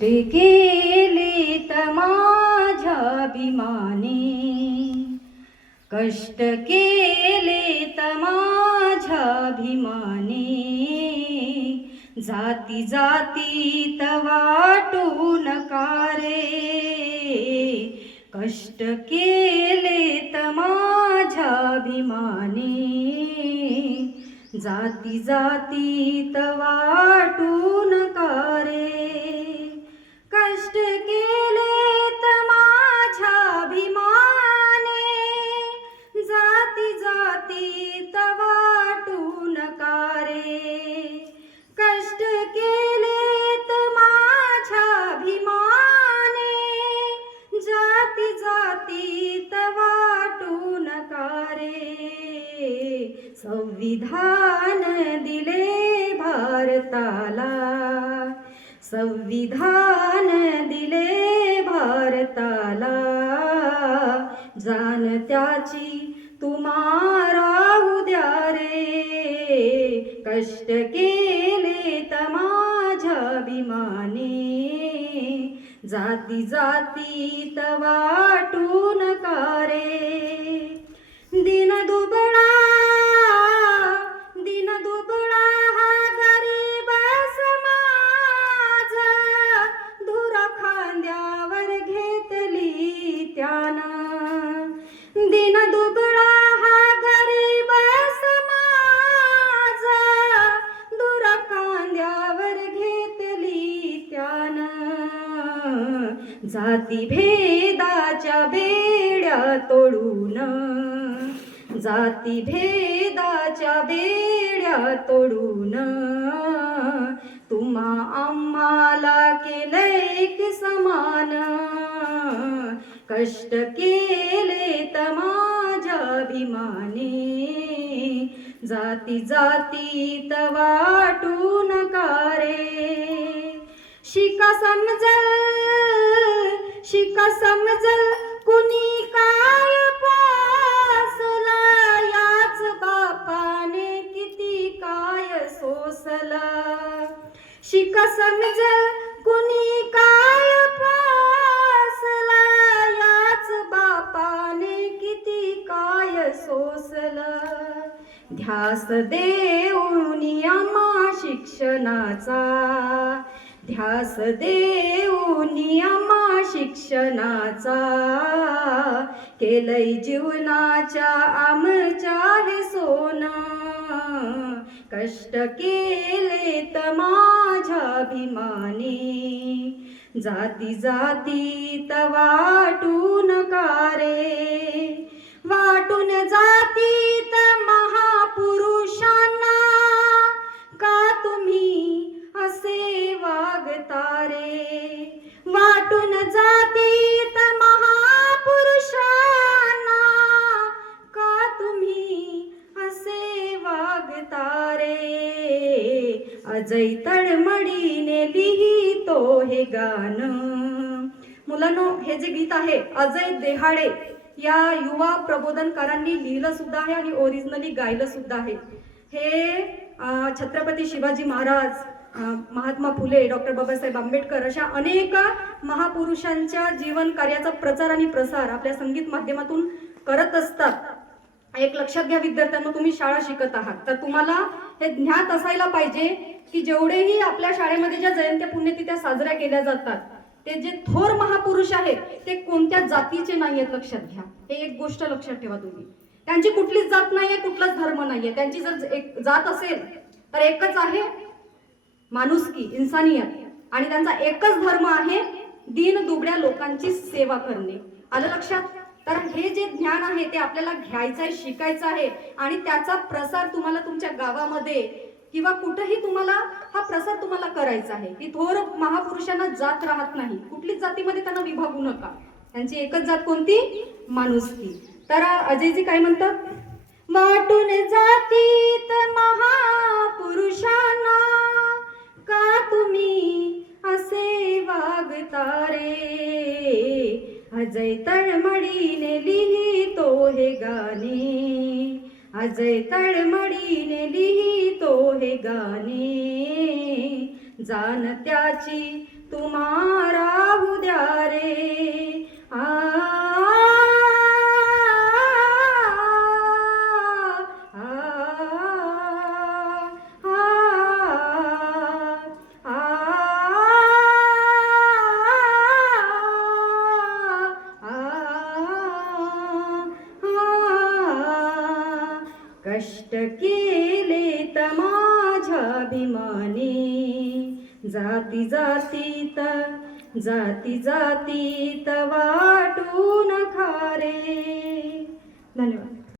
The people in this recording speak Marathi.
केले तर माझ्याभिमाने, कष्ट केले तर माझ्याभिमाने, जाती जातीत वाटू नका रे, कष्ट केले तर माझ्याभिमाने, जाती जातीत वाटू नका रे, कष्ट केले तर माझ्याभिमाने, जाती जातीत वाटू नका रे, कष्ट केले तर माझ्याभिमाने, जाती जातीत वाटू नका रे, संविधान दिले भारताला, संविधान दिले भारताला, जाण त्याची तुम्हा राहू द्या रे, कष्ट केले तर माझ्याभिमाने, जाती जातीत वाटू नका रे, दिन दुबळा हा गरीब समाज, धुर खांद्यावर घेतली त्यानं, दिन दुबळा हा गरीब समाज, धुर खांद्यावर घेतली त्यानं, जाती भेदाच्या बेड्या तोडून, जाती भेदाच्या बेड्या तोडून, तुम्हा आम्हाला केलंय एक समान, कष्ट केले तर माझ्याभिमाने, जाती जातीत वाटू नका रे, शिका समजल कुणी काय पोसला, याच बापाने किती काय सोसला, शिका समजल कुणी काय पोसला, याच बापाने किती काय सोसला, ध्यास देऊनी आम्हा शिक्षणाचा, ध्यास देऊनी आम्हा शिक्षणाचा, केलंय जीवनाच्या आमच्या हे सोनं, कष्ट केले तर माझ्याभिमाने, जाती जातीत वाटू नका रे, वाटून जातीत महापुरुषांना, का तुम्ही असे वागता रे, वाटून जातीत महापुरुषांना, का तुम्ही असे वागता रे, अजय तळमळीने लिहितो हे गाणं. मुलांनो, हे जे गीत आहे अजय देहाडे या युवा प्रबोधनकारांनी लिहिलं सुद्धा आहे आणि ओरिजिनली गायलं सुद्धा आहे. हे छत्रपती शिवाजी महाराज, महात्मा फुले, डॉक्टर बाबासाहेब आंबेडकर अशा अनेक महापुरुषांच्या जीवन कार्याचा प्रचार आणि प्रसार आपल्या संगीत माध्यमातून करत असतात. एक लक्षात घ्या विद्यार्थ्यांनो, तुम्ही शाळा शिकत आहात तर तुम्हाला हे ज्ञात असायला पाहिजे की जेवढेही आपल्या शाळेमध्ये ज्या जयंत्या पुण्यतिथ्या साजऱ्या केल्या जातात ते जे थोर महापुरुष आहेत ते कोणत्या जातीचे नाही आहेत. लक्षात घ्या, हे एक गोष्ट लक्षात ठेवा तुम्ही. त्यांची कुठलीच जात नाहीये, कुठलाच धर्म नाहीये. त्यांची जर एक जात असेल तर एकच आहे, माणुसकी, इन्सानियत. आणि त्यांचा एकच धर्म आहे, दीन दुबळ्या लोकांची सेवा करणे. आलं लक्षात? तर हे जे ज्ञान आहे ते आपल्याला घ्यायचं आहे, शिकायचं आहे आणि त्याचा प्रसार तुम्हाला तुमच्या गावामध्ये किंवा कुठेही तुम्हाला हा प्रसार तुम्हाला करायचा आहे. की थोर महापुरुषांना जात राहत नाही, कुठलीच जातीमध्ये त्यांना विभागू नका. त्यांची एकच जात कोणती? माणुसकी. तर अजयजी काय म्हणतात? वाटून जातीत महापुरुषांना, का तुम्ही असे वागता रे. अजय तळमळीने लिहितो हे गाणे, अजय तळमळीने लिहितो हे गाणे. जाण त्याची तुम्हा कष्ट केले त माझ्याभिमाने, जाती जातीत जाती जातीत वाटून खारे. धन्यवाद.